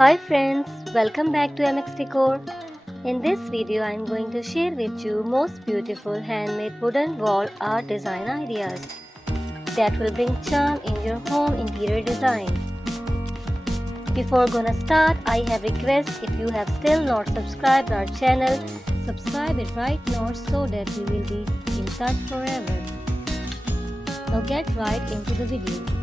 Hi friends, welcome back to MX Decor. In this video I am going to share with you most beautiful handmade wooden wall art design ideas that will bring charm in your home interior design. Before gonna start, I have request if you have still not subscribed our channel, subscribe it right now so that we will be in touch forever. Now get right into the video.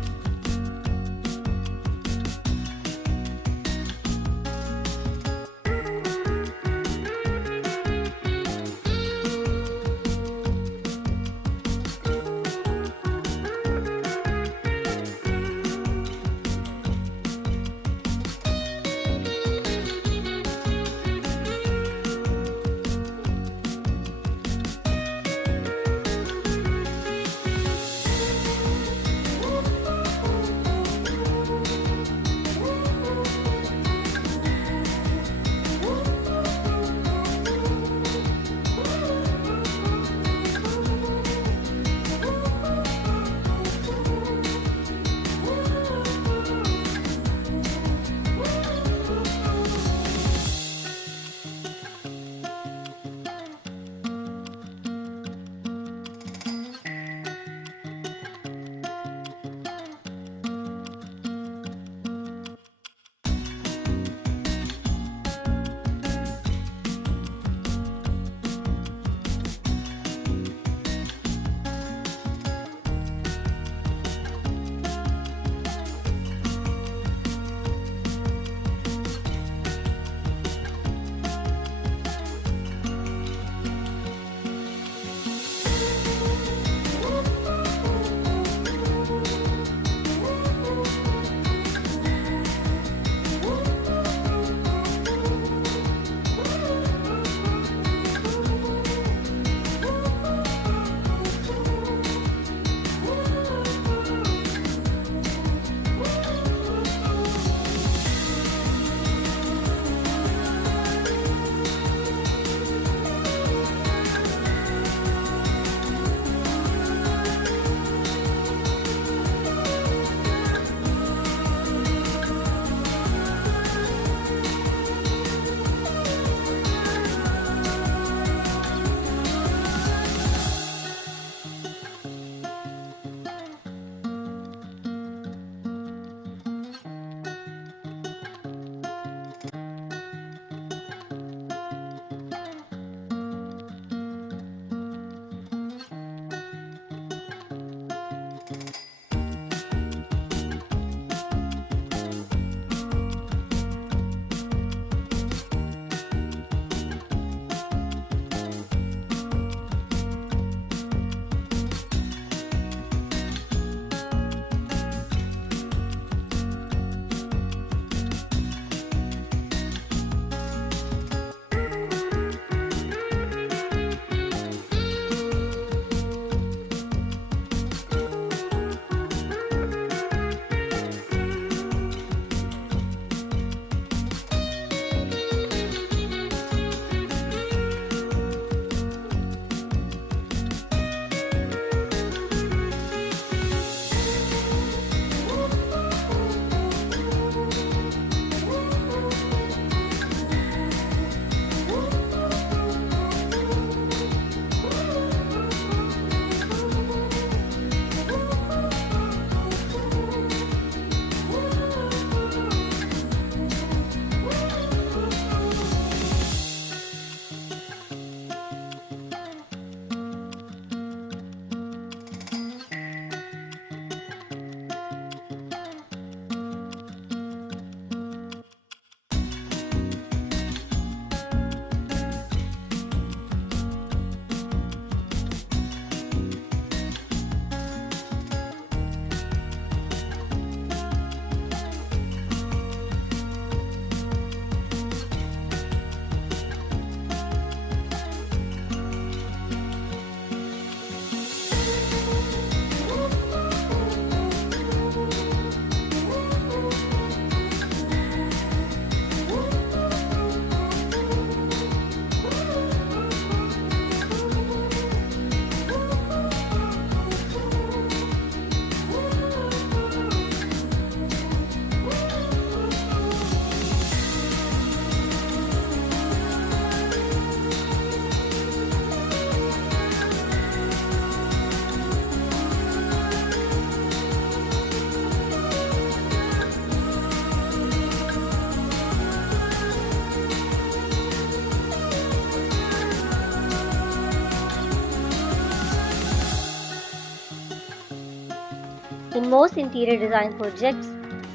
In most interior design projects,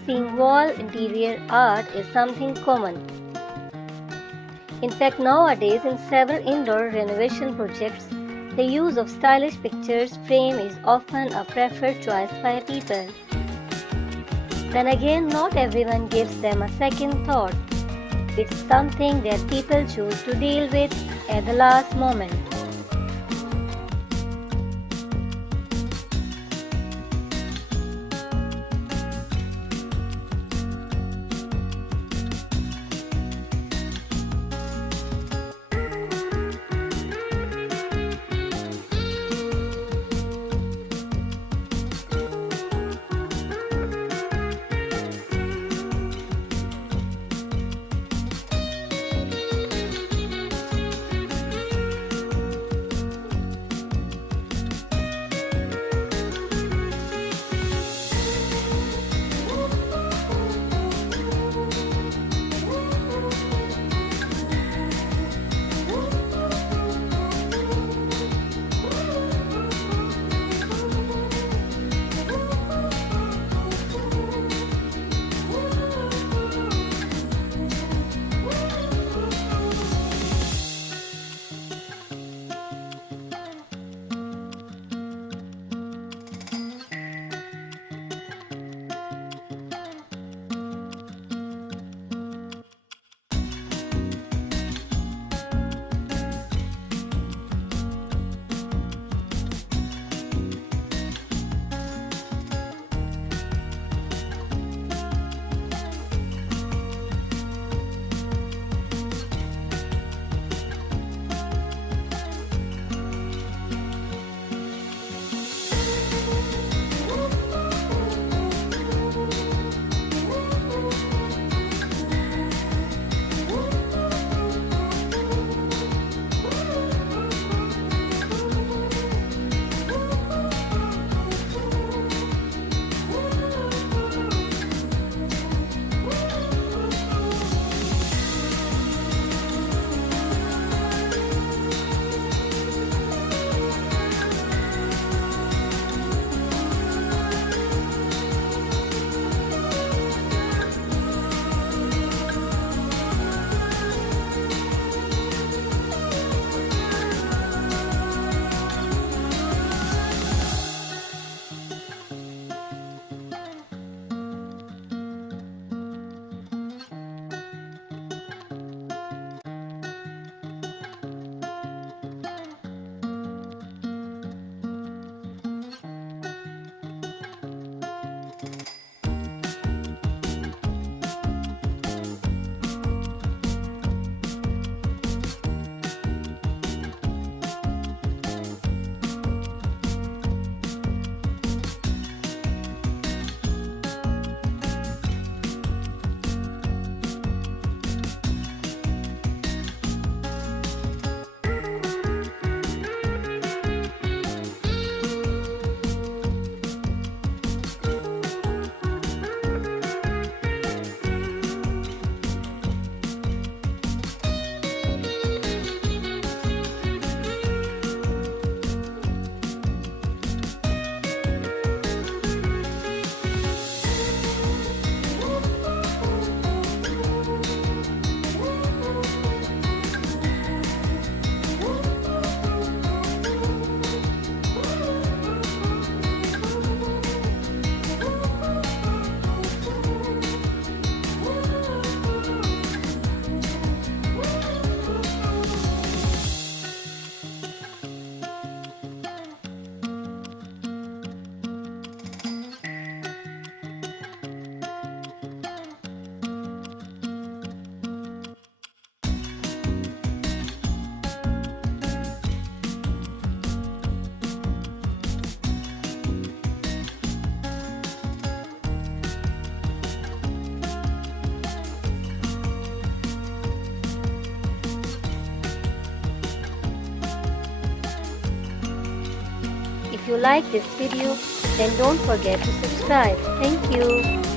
seeing wall interior art is something common. In fact, nowadays in several indoor renovation projects, the use of stylish pictures frame is often a preferred choice by people. Then again, not everyone gives them a second thought. It's something that people choose to deal with at the last moment. If you like this video, then don't forget to subscribe. Thank you.